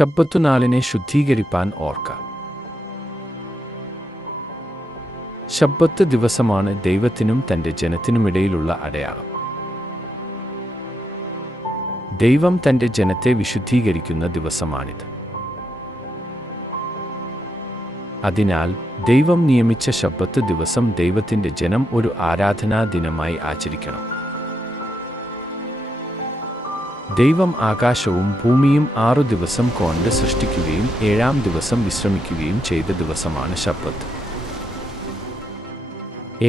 ശബ്ബത്തുനാളിനെ ശുദ്ധീകരിപ്പാൻ ഓർക്ക. ശബ്ബത്ത് ദിവസമാണ് ദൈവത്തിനും തൻ്റെ ജനത്തിനുമിടയിലുള്ള അടയാളം. ദൈവം തൻ്റെ ജനത്തെ വിശുദ്ധീകരിക്കുന്ന ദിവസമാണിത്. അതിനാൽ ദൈവം നിയമിച്ച ശബ്ബത്ത് ദിവസം ദൈവത്തിൻ്റെ ജനം ഒരു ആരാധനാ ദിനമായി ആചരിക്കണം. ദൈവം ആകാശവും ഭൂമിയും 6 ദിവസം കൊണ്ട് സൃഷ്ടിക്കുകയും 7-ാം ദിവസം വിശ്രമിക്കുകയും ചെയ്ത ദിവസമാണ് ശബ്ബത്ത്.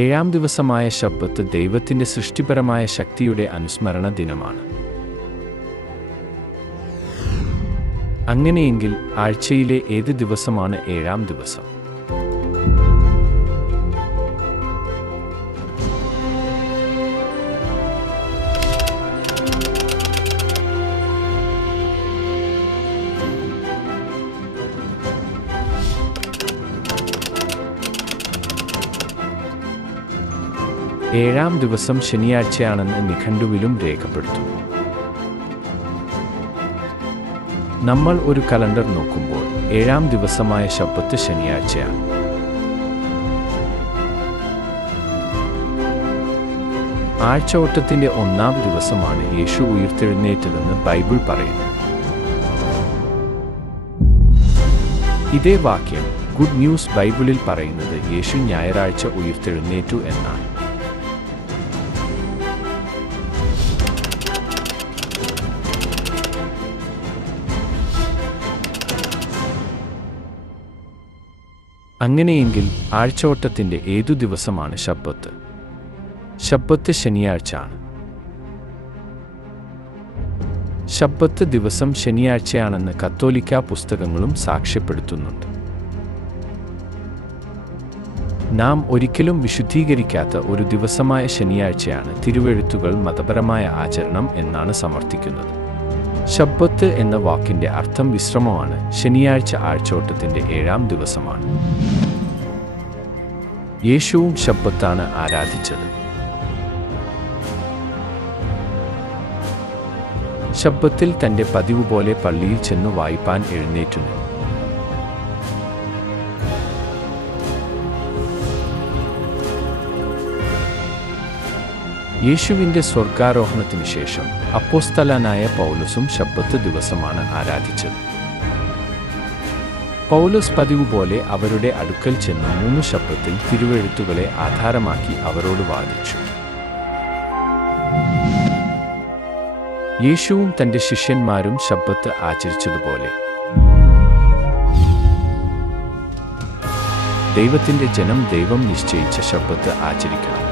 7-ാം ദിവസമായ ശബ്ബത്ത് ദൈവത്തിൻ്റെ സൃഷ്ടിപരമായ ശക്തിയുടെ അനുസ്മരണ ദിനമാണ്. അങ്ങനെയെങ്കിൽ ആഴ്ചയിലെ ഏത് ദിവസമാണ് 7-ാം ദിവസം? ഏഴാം ദിവസം ശനിയാഴ്ചയാണെന്ന് നിഘണ്ടുവിലും രേഖപ്പെടുത്തുന്നു. നമ്മൾ ഒരു കലണ്ടർ നോക്കുമ്പോൾ 7-ാം ദിവസമായ ശബ്ബത്ത് ശനിയാഴ്ചയാണ്. ആഴ്ചവട്ടത്തിൻ്റെ 1-ാം ദിവസമാണ് യേശു ഉയിർത്തെഴുന്നേറ്റതെന്ന് ബൈബിൾ പറയുന്നു. ഇതേ വാക്യം ഗുഡ് ന്യൂസ് ബൈബിളിൽ പറയുന്നത് യേശു ഞായറാഴ്ച ഉയിർത്തെഴുന്നേറ്റു എന്നാണ്. അങ്ങനെയെങ്കിൽ ആഴ്ചവട്ടത്തിൻ്റെ ഏതു ദിവസമാണ് ശബ്ബത്ത്? ശബ്ബത്ത് ശനിയാഴ്ച ആണ്. ശബ്ബത്ത് ദിവസം ശനിയാഴ്ചയാണെന്ന് കത്തോലിക്കാ പുസ്തകങ്ങളും സാക്ഷ്യപ്പെടുത്തുന്നുണ്ട്. നാം ഒരിക്കലും വിശുദ്ധീകരിക്കാത്ത ഒരു ദിവസമായ ശനിയാഴ്ചയാണ് തിരുവെഴുത്തുകൾ മതപരമായ ആചരണം എന്നാണ് സമർത്ഥിക്കുന്നത്. ശബ്ബത്ത് എന്ന വാക്കിൻ്റെ അർത്ഥം വിശ്രമമാണ്. ശനിയാഴ്ച ആഴ്ചവട്ടത്തിൻ്റെ 7-ാം ദിവസമാണ്. യേശുവും ശബ്ബത്താണ് ആരാധിച്ചത്. ശബ്ബത്തിൽ തൻ്റെ പതിവ് പോലെ പള്ളിയിൽ ചെന്നു വായിപ്പാൻ എഴുന്നേറ്റു നിന്നു. യേശുവിൻ്റെ സ്വർഗാരോഹണത്തിനു ശേഷം അപ്പോസ്തലനായ പൗലോസും ശബ്ബത്ത് ദിവസമാണ് ആരാധിച്ചത്. പൗലോസ് പതിവ് പോലെ അവരുടെ അടുക്കൽ ചെന്ന് 3 ശബ്ബത്തിൽ തിരുവെഴുത്തുകളെ ആധാരമാക്കി അവരോട് വാദിച്ചു. യേശുവും തൻ്റെ ശിഷ്യന്മാരും ശബ്ബത്ത് ആചരിച്ചതുപോലെ ദൈവത്തിൻ്റെ ജനം ദൈവം നിശ്ചയിച്ച ശബ്ബത്ത് ആചരിക്കണം.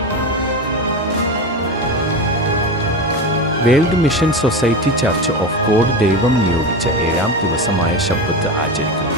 World mission society church of God ദൈവം നിയോഗിച്ച 7-ാം ദിവസമായ ശബ്ബത്ത് ആചരിക്കുന്നു.